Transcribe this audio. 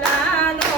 la la